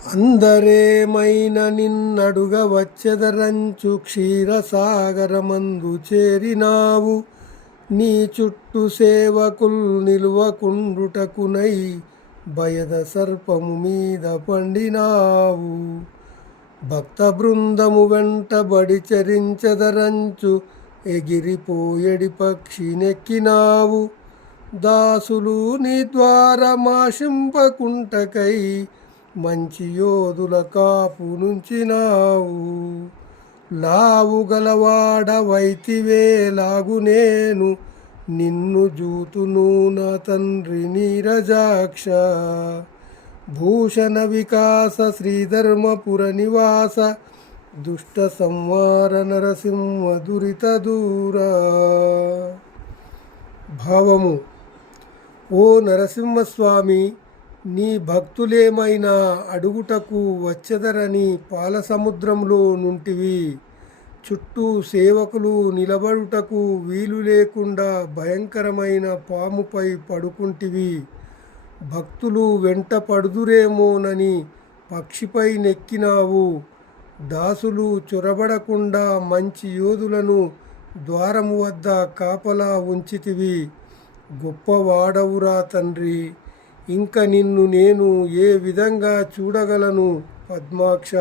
అందరేమైన నిన్నడుగ వచ్చెదరంచు క్షీరసాగరమందు చేరినావు. నీ చుట్టూ సేవకుల్ నిలువకుండుటకునై భయద సర్పము మీద పండినావు. భక్త బృందము వెంటబడి చరించెదరంచు ఎగిరిపోయడి పక్షి నెక్కినావు. దాసులు నీ ద్వారమాశింపకుంటకై మంచి యోధుల కాపు నుంచినావు. లావు గలవాడ వైతివే లాగునేను నిన్ను జూతును నా తండ్రి నీరజాక్ష. భూషణ వికాస శ్రీధర్మపుర నివాస దుష్ట సంవార నరసింహ దురిత దూర. భావము: ఓ నరసింహస్వామి, నీ భక్తులేమైనా అడుగుటకు వచ్చెదరని పాలసముద్రంలో నుంటివి. చుట్టూ సేవకులు నిలబడుటకు వీలు లేకుండా భయంకరమైన పాముపై పడుకుంటివి. భక్తులు వెంట పడుదురేమోనని పక్షిపై నెక్కినావు. దాసులు చొరబడకుండా మంచి యోధులను ద్వారము వద్ద కాపలా ఉంచితివి. గొప్పవాడవురా తండ్రి, ఇంక నిన్ను నేను ఏ విధంగా చూడగలను పద్మాక్ష?